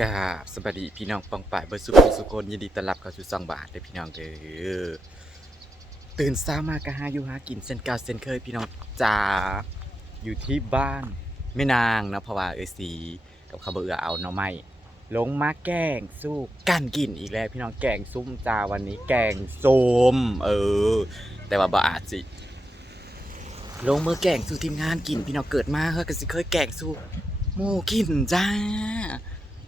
กาบสวัสดีพี่น้องปองป่ายเบอร์สุขสุคนยินดีต้อนรับเข้าสู่ซองบาทเด้อพี่น้องเด้อตื่นเช้ามากะหาอยู่หากินเส้นเกาเส้นเคยพี่น้องจ๋าอยู่ที่บ้านแม่นางนะเพราะว่าเออสีกับขาวเบื่อเอาหน่อไม้ลงมาแกงสู้กันกินอีกแล้วพี่น้องแกงซุ้มจ้าวันนี้แกงส้มเออ แต่ว่าบ่อาจสิ ลงมือแกงสู่ทีมงานกิน พี่น้องเกิดมาเฮ้ยก็สิเคยแกงสู่หมูกินจ้า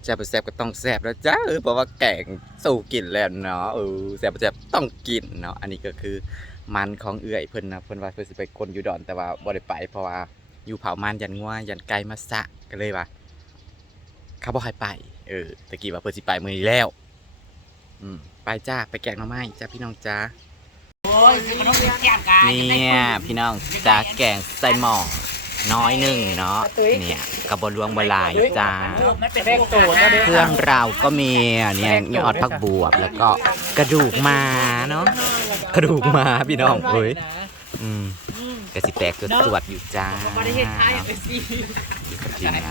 แซ่บบ่แซบก็ต้องแซบแล้วจ้าเออเพราะว่าแกงสู่กินแล้วเนาะเออแซบบ่แซบต้องกินเนาะอันนี้ก็คือมันของเอื้อยเพิ่นนะเพิ่นว่าเพิ่นสิไปคนอยู่ดอนแต่ว่าบ่ได้ไปเพราะว่าอยู่เผามันยันงัวยันไก่มาสะก็เลยว่าเขาบ่ให้ไป เออตะกี้ว่าเพิ่นสิไปมื้อนี้แล้ว อืมไปจ้าไปแกงหน่อไม้จ้าพี่น้องจ้า ยมันต้องเรียนแก่งกายเนี่ยพี่น้องจ้าแกงใส่หม้อน้อยหนึ่งเนาะเนี่ยกระบลวงบหลายจ้ามันเป็นแป้งโตนะเด้เครื่องเราก็มีเนี่ยยอดผักบวบแล้วก็กระดูกมาเนาะกระดูกมาพี่น้องเอ้ย อืม กระสิแตกสวดๆอยู่จ้ามาได้เห็นท้ายอย่างเป็นสีจริงนะ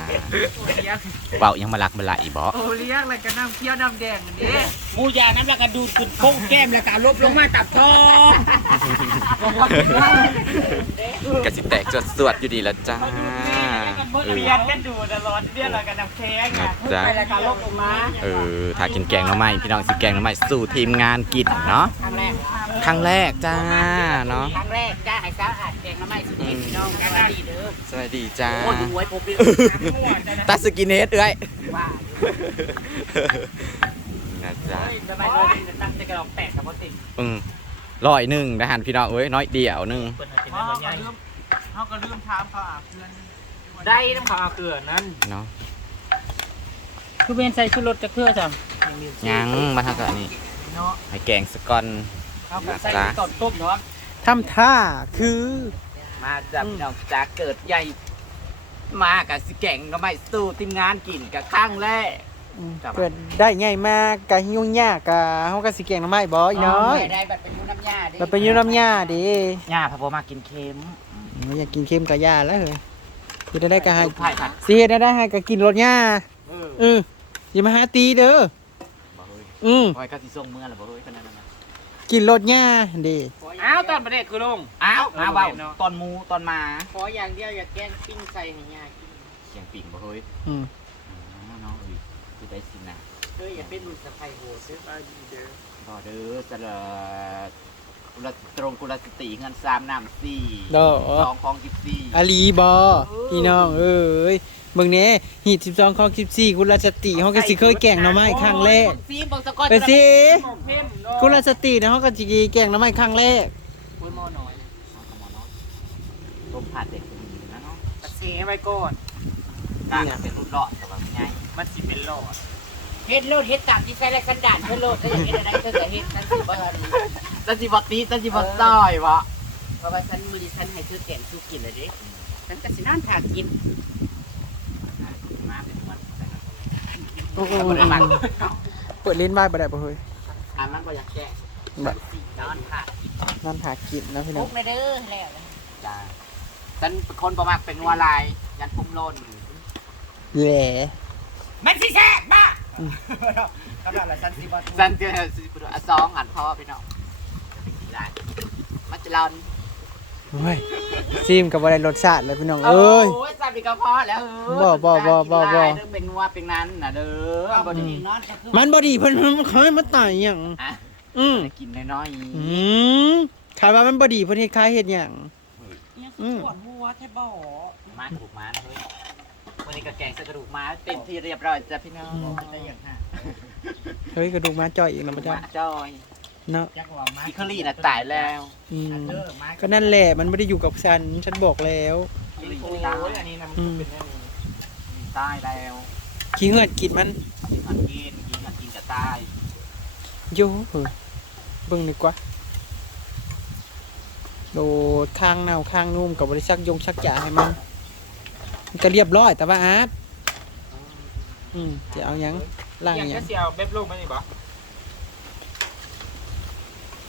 เบายังมารักมาละอีบอโอ้เลี้ยงอะไรกันน้ำเคี้ยวน้ำแดงอันนี้มูยาน้ำแล้วก็ดูดขึ้นโป้งแก้มแล้วก็ลบลงมาตับท้องกระสิแตกสวดๆอยู่ดีละจ้า เออเรียนกันดูตลอดเรียนอะไรกันน้ำแข็งนะอะจ๊ะไปแล้วก็ลบลงมาเออถ้ากินแกงหน้ำไม้พี่น้องสิแกงหน้ำไม้สู่ทีมงานกินเนาะครั้งแรกครั้งแรกจ้าเนาะครั้งแรกจ้าไอ้สาวอาดแกงน้ำไม้สุดที่พี่น้องกันดีเด้อสวัสดีจ้า โอ้ดูไว้ผมดิตัดสกินเฮดเอ้ยว่านะจ๊ะสบายเลยตั้งใจกระดองแตกกับพ่อติอืมร้อยหนึ่งนะฮันพี่น้องเอ้ยน้อยเดียวหนึงเขาก็ลืมเขาก็ลืมถามเขาอาเพื่อน ได้น้ำเขาอาเกลือนั่นเนาะคือเป็นใส่ชุดรถจะเพื่อจังยังมาทางกันนี่เนาะให้แกงสกอนเอาไปใส่ตอนต้มเนาะทำท่าคือมาจากพี่น้องจากเกิดใหญ่ มากับสิแกงก็ไม่สู้ทีมงานกินกับข้างแรกครับเกิดได้ง่ายมากกะยุ่งยากกะเฮาก็สิเก่งน้ำไม้บ่อีน้อยได้บัตรเป็นยูน้ำยาดิมันเป็นอยูน้ำยาดิย่าพะโบมากินเค็มไม่อยากกินเค็มกะยาแล้วเฮ้ ยสิได้ได้กะให้ไผ่ผัดสิเฮ็ดได้ได้ให้กะกินรสยาเออเอออย่ามาหาตีเด้อบ่เฮ้ยอือคอยก็สิส่งเมื่อละบ่เฮ้ยปานนั้นนะกินรสยาดิอ้าวตอนประเด็กคือลง อ้าวเออมาเว้าเนาะตอนหมูตอนมาขออย่างเดียวอย่าแกล้งปิ้งใส่ให้ยากินเสียงปิ่งบ่เฮ้ยอืมอ๋อเนาะเอ้ยสิได้สินะเฮ้ยอย่าเป็นลูกสะใภ้โหดซื้อไปดีเด้อ บ่เด้อสละ กุลตรงกุลสติเงินสามน้ำสี่ดอสองของสิบสี่ อาลีบ่พี่น้องเอ้ยเบิ่งแหน่หีด12ของ14กุลสติเฮาก็สิเคยแกงหน่อไม้ครั้งแรก ซีบางสะกอนไปสิเข้มเนาะกุลสตินะเฮาก็สิแกงหน่อไม้ครั้งแรกคุยหม้อน้อยเอาเข้ามาเนาะต้มผัดเด็กคนนี้นะเนาะตัดเสียไว้ก่อนกลางเป็นรุ่นหลอดแต่ว่าไงมันสิเป็นหลอด เฮ็ดโลดเฮ็ดตามที่ใช้และสันดานเพื่อโลดถ้าอยากเฮ็ดอะไรเธอจะเฮ็ดนั่นสิบ่ทันตันจิบตีตันจิบซอยวะเพราะว่าฉันมือดิฉันให้เธอแกงสู้กินเลยเดิฉันก็สินั่นถากินมาเป็นวันโอ้โหเปิดลิ้นไว้บ่ได้บ่เฮ้ยอ่ามันบ่อยากแก้แบบนอนถากินนั่นหากินนะพี่น้พุองกเลยเด้อแล้วจ้าฉันเป็นคนประมาทเป็นวัวลาย ยันพุ่มโลนแหล่แมันสิแซ่ ขนาดละฉันสิบ่ฉันจะซองอันพ่อพี่น้องมัจจลอนโอ้ยซิมกับบ่ได้รสชาติเลยพี่น้องเอ้ย โอ้ยจับดีก็พอแล้วบ่บ่บ่บ่บ่เด้อเป็นวัวเป็นนั้นน่ะเด้อบ่ดีนอนก็คือมันบ่ดีเพิ่นมันเคยมาตายหยังอะอืมกินน้อยอืมคาดว่ามันบ่ดีเพิ่นเฮ็ดคล้ายเฮ็ดหยังอืมปวดหัวแท้บ่ๆมาถูกมาเฮ้ย วันนี้ก็แกงใส่กระดูกมาเต็มที่เรียบร้อยจ้ะพี่น้องได้อย่างห่าเฮ้ยกระดูกม้าจ่อยอีกแล้วมาจ้ะมาจอยเนาะจักว่ามาอีคอรี่น่ะตายแล้วอืมเด้อมาก็นั่นแหละมันไม่ได้อยู่กับฉันฉันบอกแล้วอีคอรี่โอ้ตายยอันนี้นำเป็นแน่นี้ตายแล้วขี้เหือดกินมันกินมันกินกินมันกินจะตายโย่เฮ้ยเบิ่งดีกว่าโดดข้างเน่าข้างนุ่มกับบริษักยงชักจ่าให้มัน มันก็เรียบร้อย แต่ว่าอาร์ตอืมจะเอาหยังล่างอย่างหยัจะงเสียวเบ็บลูกมั้ยนี่บ่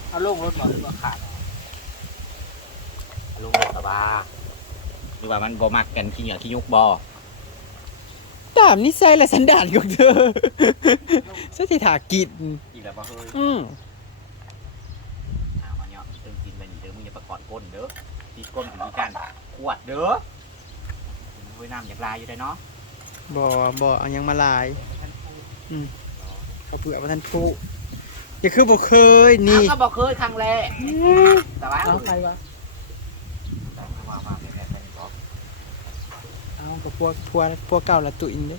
เอาลูกรถบ่หรือว่าขาดลุงสบาลรือว่ามันบ่มักกันขี้เหนียวขี้ยุกบ่ตามนิสัยและสันดานของเธอสถิถากินอีกแล้วบ่เฮ้ยอืมอ้าวอันเนี้ยเติมกินไปนี่เด้อมึงอย่าประกอดก้นเด้อตีก้นถึงกันขวดเด้อ เฮ้ยน้ำอยากลายอยู่ได้เนาะบ่บ่เอายังมาลาย อืมเอาเปลือกมาทันผู้อย่าคือบ่เคยนี่ เอาก็บอกเคยครั้งแรกแต่ว่าเอาใครวะว่าว่าเป็นแบบนี้บ่เอากับพวกพวกพวกเก่าละตุอินเด้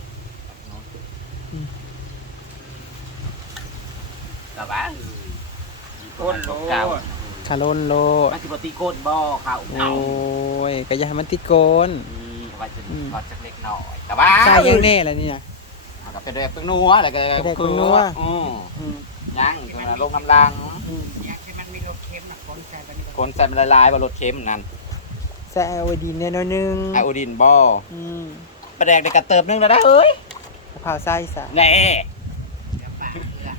แต่ว่าก้นโลเก่าคาโลนโลมันสิบ่ตีก้นบ่เขาโอเก่า้ยก็อย่าให้มันติดโกน นี่ว่าจะอืมถอดสักเล็กน้อยแต่ว่าใช่ยังแน่แล้วเนี่ยมันก็เป็นแบบเป็นนัวอะไรก็เป็นแบบเป็นนัว อืมอืมยังตัวนั้นลงน้ำลังอืมอยากให้มันมีรสเค็มนะคนใส่ไปนี่คนใส่มันละลายบนรถเค็มนั่นใส่ไอโอดีนแน่น้อยนึงไอโอดินบ่อืมประแดกในกระเติบนึงแล้วนะเอ้ยกะเพราไส้สะแน่ เดี๋ยวปากเกลือ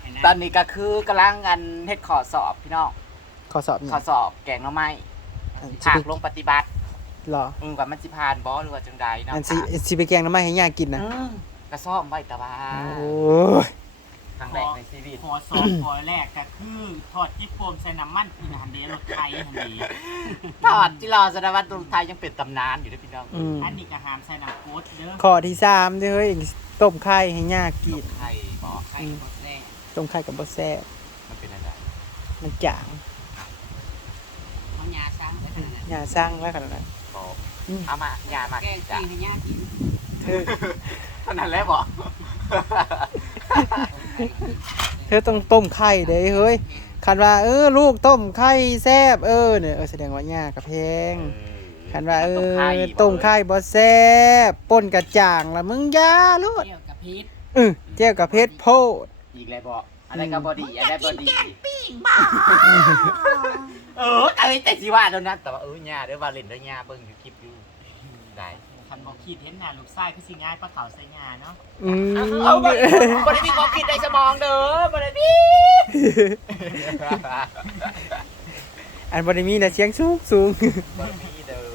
ให้นะตอนนี้ก็คือกำลังอันเฮ็ดขอสอบพี่น้อง ขอสอบนี่ขอสอบแกงหน่อไม้อันภาคสิลงปฏิบัติเหรออืมว่ามันสิผ่านบ่หรือว่าจังใดเนาะอันสิสิไปแกงน้ำมันให้ย่ากินนะอืมกระซ่อมไว้แต่ว่าโอ้ยครั้งแรกในชีวิตขอสองขอแรกก็คือทอดจิ๊บโฟมใส่น้ำมันกินหันเดียวรสไทยหันเดีทอดจิรอสารวัตรตุลไทยยังเป็นตำนานอยู่ด้วยพี่น้องอืมอันนี้ก็หามใส่น้ำโคตรเด้อข้อที่สามเด้อเฮ้ยต้มไข่ให้ย่ากินไทยบ่ไข่หมดแน่ต้มไข่กับบะแซ่บมันเป็นอะไรมันจางเขายาซ้ำไว้ขนาดนั้นย่าสร้างแล้วขนาดนั้นบ่อืม เอามาอย่ามาแกงจ้ะกินให้ยากินเธอเท่านั้นแหละบ่เธอต้องต้มไข่เด้เฮ้ยคันว่าเออลูกต้มไข่แซ่บเออเนี่ยเออแสดงว่าย่ากับเพงคันว่าเออต้มไข่บ่แซ่บป่นกระจ่างละมึงอยาลูกเกี่ยวกับพีชเออเจ้ากับเพชรโพดอีกแล้วบ่อะไรก็บ่ดีอะไรบ่ดีเออเอ้ยแต่สิว่าแล้วนะแต่ว่าเออย่าเด้อว่าเล่นเด้อย่าเบิ่งอยู่คลิปอยู่ ได้คันบอกขีดเห็นหน้าลูกไส้คือสิง่ายปลาเขาใส่งาเนาะอืมเอาบ่ได้บ่ได้มีความคิดในสมองเด้อบ่ได้มีอันบริมีนะเสียงสูงสูงบ่มีเด้อ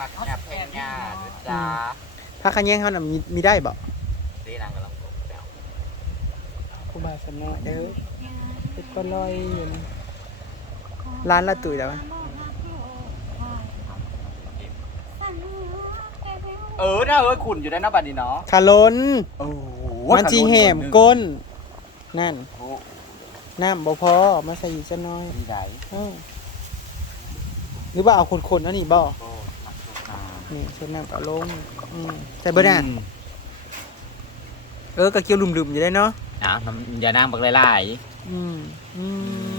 มักงับแพงย่าเด้อจ้าพระคันแย่งเขาน่ะมีมีได้บ่ดีนางกำลังตกแล้วครูบาสนะเด้อเป็นก็ลอยอยู่นะร้านละตุ๋ยแล้วะ เออนะเอ้ยขุนอยู่ได้นะบัดนี้เนาะขาล้น โอ้มันจีแหมก้น นั่น โอ้น้ำบ่พอมาใส่อีกจะน้อยดีได้เอ้าหรือว่าเอาคนๆอันนี้บ่โอ้มักสุดอ่านี่เช่นน้ำก็ลงอืมใส่เบิดน่ะเออก็เกี่ยวลุ่มๆอยู่ได้เนาะ อะมันอย่านั่งบักหลายอืมอืม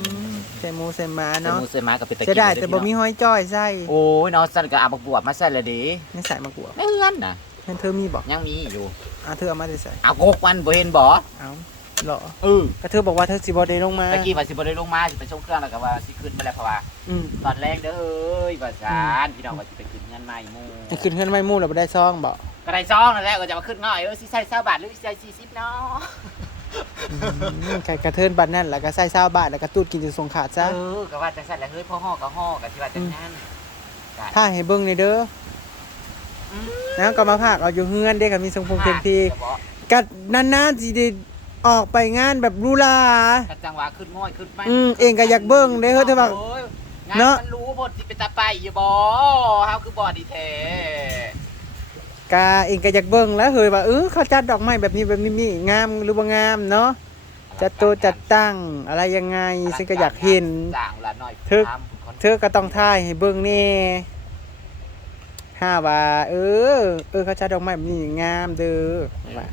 ใส่หมูใส่หมาๆเนาะเนาะมูเซมากับเป็นตะเสียดายแต่บ่มีห้อยจ้อยใส่โอ้ยเนาะสั่นก็อาบบวบมาใส่ละเดิยังใส่มากลัวไม่เฮือนน่ะเห็นเธอมีบอกยังมีอยู่ อะเธอเอามาได้ใส่เอาโกกมันบ่เห็นบ่เอาเหรอเออก็เธอบอกว่าเธอสิบ่ได้ลงมาตะกี้ว่าสิบ่ได้ลงมาสิไปส่งเครื่องแล้วก็ว่าสิขึ้นไปแล้วเพราะว่าอืมตอนแรกเด้อเอ้ยว่าซานพี่น้องว่าสิไปขึ้นเงินใหม่หมู่จะขึ้นเฮือนไม่มู่แล้วบ่ได้ซองบ่ก็ได้ซองนั่นแหละก็จะมาขึ้นง่อยเออสิใส่20บาทหรือสิใส่40เนาะอืม กกระเทินบัดนั่นแล้วก็ใส่20บาทแล้วก็ตูดกินจนสงขาดซะเออก็ว่าจังซั่นแหละเฮ้ยพ่อฮ้อก็ฮ้อก็สิว่าจังนั้นได้ถ้าให้เบิ่งในเด้ออืมนะก็มาพากเอาอยู่เฮือนเด้ค่ะมีทรงพงเต็มทีก็บ่ก็นานๆสิได้ออกไปงานแบบหรูหรากระจังหวะขึ้นม้อยขึ้นไม่อืมเองก็อยากเบิ่งเด้อเฮ้ยเธอว่าโยงานเนาะมันรู้บทที่เป็นตาไปอยู่บ่เฮาคือบอดีแท้ กาเองก็อยากเบิ่งแล้วเฮ้ยว่าเออเขาจัดดอกไม้แบบนี้แบบนี้มีงามหรือบ่งามเนาะจัดโตวจัดตั้งอะไรยังไงซึ่งก็อยากเห็น จ้างละหน่อยทึกทำคนเธอก็ต้องถ่ายให้เบิ่งแน่ห้าว่า เออ เออเขาจัดดอกไม้แบบนี้งามเด้อว่า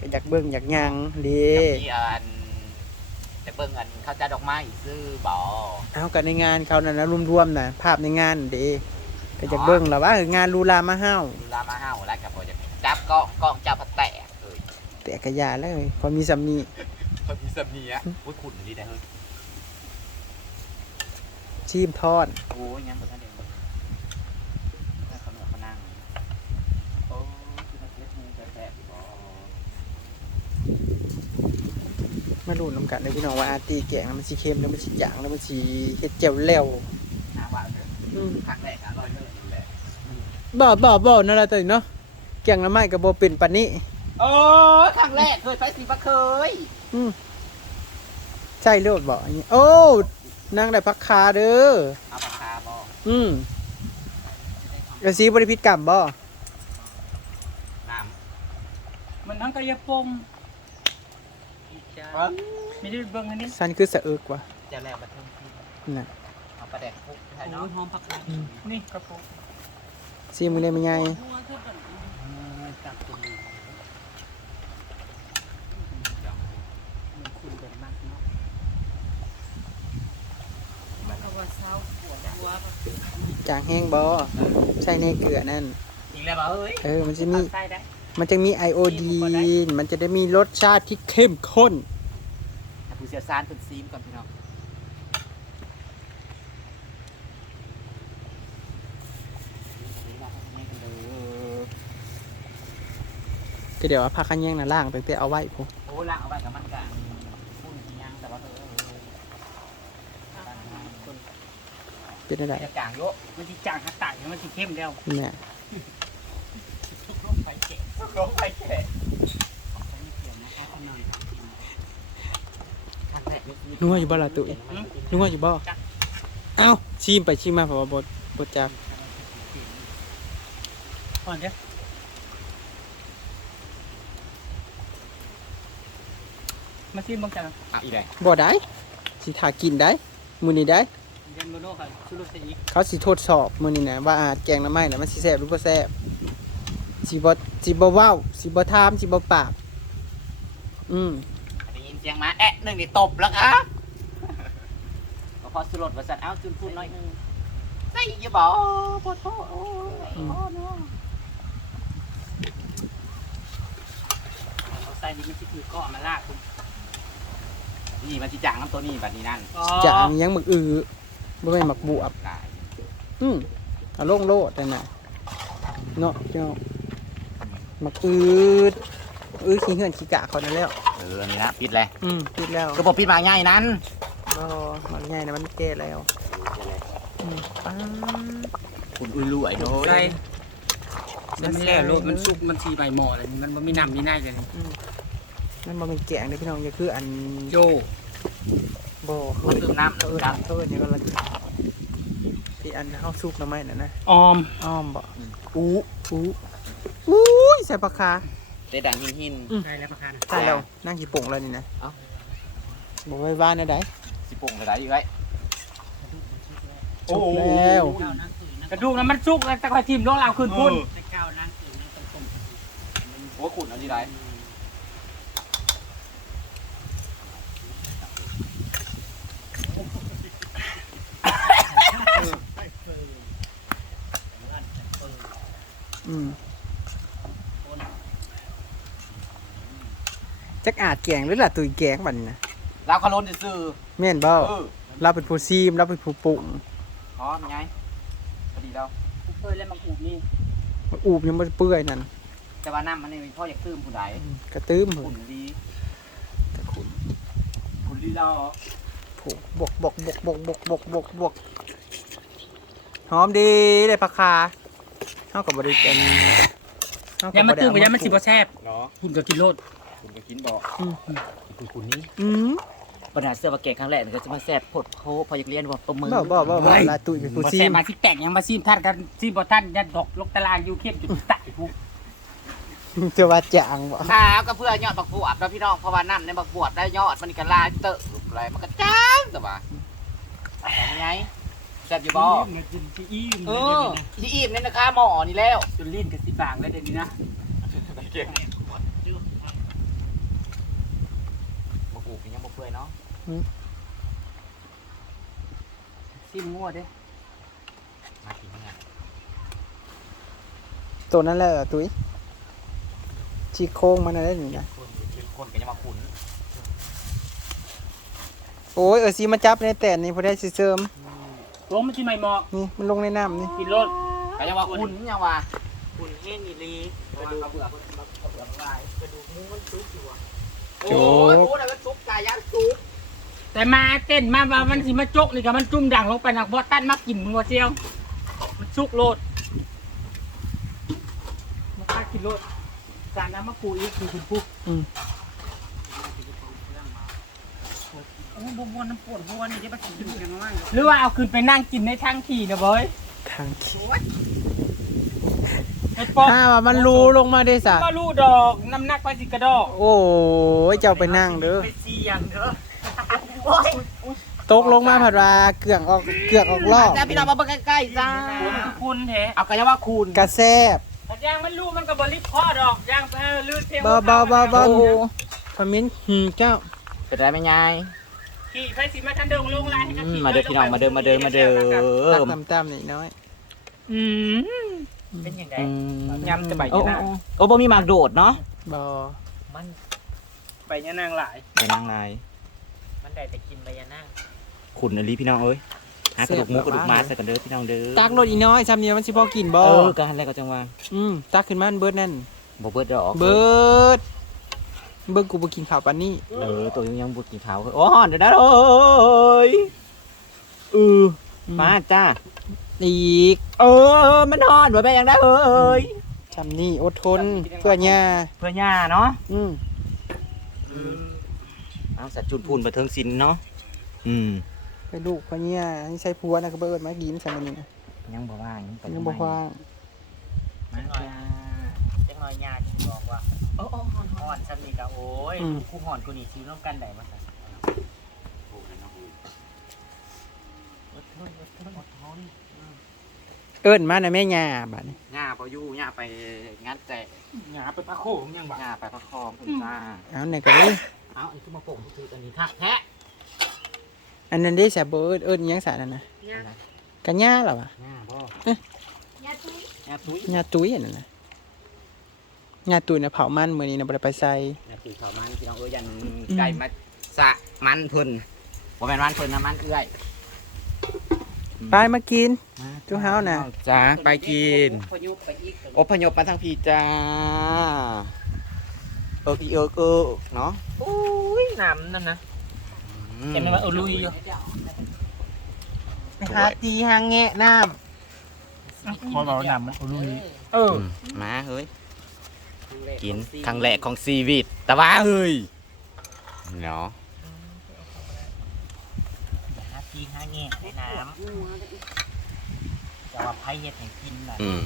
ก็อยากเบิ่งอยากหยังเด้จะมีอันจะเบิ่งอันเขาจะดอกไม้ซื้อบ่เอากันในงานเขานั่นนะรวมๆน่ะภาพในงานเด้ ก็อยากเบิ่งแล้วว่าเอองานลูลามาเฮาดูลามาห้าวแล้วกับพอจะจับกล้องกล้องจับพัดแตกเอ้ยแต่กระยาแล้วเอ้ยพอมีสามีพอมีสามีอะอุ้ยขุ่นดีได้เฮ้ยชีมทอดโอ้ยงั้นบ่ทันได้เบิ่งถ้าเขาเหนือเขานั่งโอ้ยคือมันเล็ดมือแปลกๆอยู่บ่มาดูน้ำกันเลยพี่น้องว่าอาร์ตีแกงแล้วมันสีเค็มแล้วมันสีจางแล้วมันสีเห็ดเจียวแล้ว ครั้งแรกอร่อยบ่บ่บ่นั่นแหละตัวเนาะแกงหน้ำไม้กับบ่เป็นปานนี้โอ้ครั้งแรกเคยไปสิบ่เคยอืมใช่โลดบ่อันนี้โอ้นางได้พักคาเด้อเอาปากกาบ่อืมกระซีบริพิษกรรมบ่น้มันทั้งกระยาปมำมีได้เบิ่งอันนี้ สันคือสะเอิกว่ะจะแล้วบัดเทิงกินน่ะเอาปลาแดกคุกให้ โอ้เนาะยหอมผักกาดนี่กระปุกซีมือได้มันไงจับตัวนี้มันคุณเป็นมากเนาะมันก็ว่าเศร้าปวดหัวจางแห้งบ่ใช่ในเกลือนั่น อีกแล้วบ่เอ้ยเออ มันจะมี ใส่ได้มันจะมีไอโอดีน มันจะได้มีรสชาติที่เข้มข้นให้ผู้เชี่ยวชาญเพิ่นซีมก่อนพี่น้องนี่มาทำให้กันเลย ก็ เดี๋ยวว่าพักขันแย่งน่ะล่างตั้งแต่เอาไว้ผมโอ้ล่างเอาไว้กับมันกะพุ่นสิยังแต่ว่าเออเป็นอะไรจะกลางโยะมันสิจางหักตายมันสิเข้มแล้วเนี่ยลงไปเจ็บลงไปแก่ไม่เกี่ยวนะคะพี่น้องครั้งแรกนี่คือนัวอยู่บ่ล่ะตุ้ยนัวอยู่บ่เอ้าชิมไปชิมมาเพราะว่าบดบดจักก่อนเด้อ มาซิมบังจังอะอีกเลยบ่ได้สิทากินได้มื้อนี้ได้เดนโมโนกับชูโรสอีกเขาสิทดสอบมื้อนี้นะว่าอาหารแกงหน้ำไม้น่ะมันสิแซ่บหรือบ่แซ่บสิบ่สิบ่เว้าสิบ่ถามสิบ่ปากอืมได้ยินเสียงหมาแอะหนึ่งนี่ตบแล้วครับก็พอสลดว่าสัตว์เอ้าจุนพูดน้อยหนึงใส่อย่าบอกปวดท้อโอ้ยโอ้เนาะเอาใส่นี่มันสิถือก้อมาลากคุณ นี่มันจิจางน้ำตัวนี้แบบนี้นั่นจางยังหมึกอือบ่แม่นหมักบวบได้อืมเอาลงโลดนั่นน่ะเนาะเจ้าหมักอืดอือขี้เหือนขี้กะเขานั่นแล้ว เออนี่นะปิดเลยอืมปิดแล้วก็บอกปิดมาง่ายนั้นบ่หมักใหญ่นะมันแก่แล้วอืมป้าดคุณอุ้ยรวยโดยใส่มันไม่แล้วรถมันสุกมันสีใบหม้ออะไรนี่มันบ่มีน้ำมีในเลยนี่ มันบ่เป็นแกงเด้อพี่น้องอย่าคืออันโยบ่มันตื่มน้ำเออดับเออนี่ก็ละที่อันเฮาซุปหน่อไม้น่ะนะออมอ้อมบ่อู้อู้อุ้ยใส่ปลาคาเตะดังหินหินได้แล้วประกันตายแล้วนั่งกี่ป่งแล้วนี่นะเอ้าบอกไว้ว่านะได้สิปุ่งไปไหนอยู่ไว้สุกแล้วกระดูกนั้นมันสุกแล้วแต่ค่อยทิ่มลงเราขึ้นพุ่นแต่ก้าวนั่งตื่นนั่งต้มหัวขุนเอาที่ไร อืม จักอาจแกงหรือล่ะตุยแกงบัดนนะเราขลุ่นซื่อแม่นบ่เออเราเป็นผู้ซีมเราเป็นผู้ปรุงพร้อมไงพอดีเราเคยเล่นมังอูนี่อูบยังบ่เปื่อยนั่นแต่ว่าน้ำมันนี่พ่ออยากตื้มผู้ใดอืมกระตื้มขุหุ่นนดีกระขุนขุนดีเราผูกบกบกบกบกบกบกบกบกหอมดีได้ผักคาเท่ากับบริการเท่ากัยาบมาบ่ได้ตื้มเอไปยามันสิบ่แซ่บเนาะคุณก็กินโลด คุณก็กินบอกอืมคุณคุณนี้อืมปัญหาเสื้อว่าเก่งครั้งแรกนี่ก็จะมาแซ่บโพดโพพออยากเรียนว่าประเมินบ่บ่บ่บ่ลาตุยเป็นผู้บ่ซีแซ่บมมาที่แตกยังมาซีมท่านกันซีมบ่ท่านยันดอกลกตารางอยู่เข้มจุดตะผู้จะว่าจางบ่ขาวก็เพื่อยอดบักบวบแล้วพี่น้องเพราะว่าน้ำในบักบวบได้ยอดมันก็ลายเตอะอะไรมันก็จ้างแต่ว่าอย่างไงแซ่บอยู่บ่มันกินที่อิ่มเออที่อิ่มนี่นะคะหมอนี่แล้วจนลิ้นกับสิบางแล้วเดี๋ยวนี้นะ บักบวบ ยังบักเปื่อยเนาะซิมงัวเด้มากินเนี่ยตัวนั้นแหละตุ้ยชีโครงมันอะไรนี่นะคนคนก็ยังมาขุนโอ้ยเออซีมาจับในแต่นี่พอได้สิเสริมลงมันสิใหม่เหมาะนี่มันลงในน้ำนี่กินโลดก็ยังว่าขุนยังว่าคุณเฮงอีลีกระดูกเปลือกเปลือกลายกระดูกมูมันซุกอยู่ โจ๊โอ้ยกมูน่ะมันซุกกายยันซุกแต่มาเต้นมาว่ามันสิมาจกนี่ก็มันจุ่มดังลงไปนักบ่ตันมากินมึงว่าเจียว มันสุกโลดขึ้นรถสารน้ำมะกรูดอีกคือคุณปุ๊กอืม โอ้บวนน้ำปวดบัวนี่ได้มากินกันง่ายหรือว่าเอาขึ้นไปนั่งกินในทางขี่นะบอยทางขี้ไอ้ ป๊อกถ้าว่ามันรู้ลงมาได้สะก็รู้ดอกน้ำหนักไปสิกระดอกโอ้ยเจ้าไปนั่งเด้อไปเสี่ยงเด้อตกลงมาผัดว่าเกือกออกเกือกออกรอบจ้าพี่น้องมาเบิ่งใกล้ๆจ้าคุณแท้เอากระยาว่าคูณกระแซบแต่ย่างมันรู้มันก็บริคอดอกย่างไปลื่นเพียงเบาเบาเบาเบาคอมเมนต์หืมเจ้าเป็นไรไหมยายขี่ไปสิมาทันเดิงลงลายให้กันอืมขี่มาเด้อพี่น้องมาเด้อมาเด้อมาเด้อตักตำตำๆนิดน้อยอืม เป็นยังไงอืมยำจะใบโอ้ยะนางโอ้โอ้บ่มีหมากโดดเนาะบอมันใบยะนางหลาย ไปนั่งไรมันได้แต่กินใบยะนางขุนอลีพี่น้องเอ้ยหากระดูกหมูกระดูกม้าใส่กันเด้อพี่น้องเด้อตักรถอีน้อยซ้ำเนี้ยมันสิพอกินบ่เออก็หันแรกก็จังว่าอืมตักขึ้นมามันเบิดนั่น บ่เบิดดอกเบิดเบิดกูบ่กินข้าวปานนี้เออตัวยังยังบุดกินขาวโอ้หอนเดี๋ยวนะโอ้ยเออมาจ้า อีก เออ มันหอนบ่แม่ยังได้เอ้ยซ้ำนี่อดทนเพื่อย่าเพื่อย่าเนาะอืมเอาสัตว์จุดพูนมาเทิงสินเนาะอืมไปลูกเพื่อย่านี่ใช้ผัวนะก็เบิดมากินซ้ำนี่นะยังบ่ว่างยังไปยังบ่ว่างมาจ้าจังน้อยยากสิบอกว่าโอ้โอ้หอนหอนซ้ำนี่ก็โอ้ยคู่หอนกูนี่ซื้อร่วมกันได้มาสั่นอดทนอดทนอดทน เอิ้นมานะแม่ย่าบัดนี้ย่าพอยู่ย่าไปงานแจกหยาไปปลาโขมยังบ่ย่าไปประคองคุณจ้าเอาไหนก็ได้เอาอันขึ้นมาโป่งทุกๆอันนี้ทักแท้อันนั้นได้แซ่บบ่เอิ้นเอิ้นอิหยังสานั่นน่ะกะย่าเหรอวะย่าบ่ย่าตุ้ยย่าตุ้ยอันนั้นน่ะย่าตุ้ยน่ะเผามันมื้อนี้น่ะบ่ได้ไปใส่ย่าตุ้ยข้าวมันพี่น้องเอ้ยยันไก่มาสะมันเพิ่นบ่แม่นมันเพิ่นนะมันเอื้อย ไปมากินจุ๊เฮาน่ะจ้าไปกินพยุบไปอีกอพยพมาทางพีจ้าเอิกอีเอิกเอิกเนาะอุ้ยน้ำนั่นนะเห็นไหมว่าเออลุยอยู่ไปหาตีหาแงะน้พอเราน้ำมันเออลุยเออมาเฮ้ยกินครั้งแรกของชีวิตแต่ว่าเฮ้ยเนาะหา ทีหาแง่ในน้ำแต่ว่าไพ่เห็ดให้กินน่ะอืม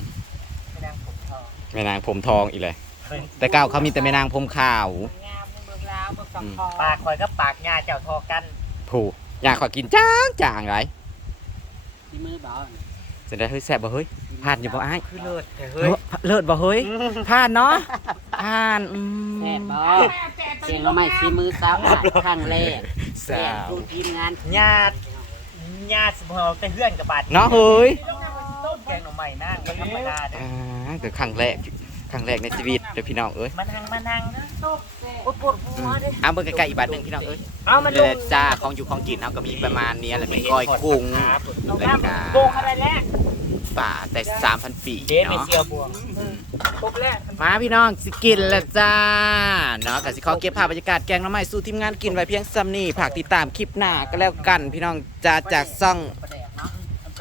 ไม่นางผมทองแม่นางผมทองอีกเลย แต่เก้าวเขามีแต่แม่นางผมขาวงามในเมืองลาวเมืองสองทองปากคอยก็ปากงาเจ้าทอกันผู้อยากขอกินจ้างจ้างไรที่มือบ่าวจะได้เฮ้ยแซ่บบ่เฮ้ยผ่านอยู่บ่อ้ายคือเลิศแต่เฮ้เฮ้ยยเลิศบ่เฮ้ยผ่านเนาะผ่านอืมแซ่บบ่เสียงเราไม่ซีมือสาวอาดครั้งแรกสาวดูทีมงานญาติญาติสม เอาแต่เพื่อนกับบาดเนาะเฮ้ยต้มแกงหน่อไม้นั่งก็ธรรมดาเด้ออ่าเดี๋ยวครั้งแรกครั้งแรกในชีวิตเดี๋ยวพี่น้องเอ้ยมานั่งมานั่งโอ้ปวดหัวเด้อเอาเบิ่งใกล้ๆอีกบาทหนึงพี่น้องเอ้ยเอามันลเดี๋ยวงจ้าของอยู่ของกินเอาก็มีประมาณเนี้ยแหละมีก้อยกุ้งเอาแล้วน้ำก็โบกอะไรแรกป่าแต่3,000ปีเจ๊ไม่เนาะเสียวบวง ตบแรกมาพี่น้องสิกินแล้วจ้าเนาะก็สิขอเก็บภาพบรรยากาศแกงหน้ำไม้สู่ทีมงานกินไว้เพียงซ้ำนี้ฝากติดตามคลิปหน้าก็แล้วกัน พี่น้องจ้าจากซ่อง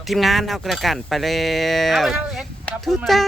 ทีมงานเอาก็แล้วกันไปแล้วทุจ้า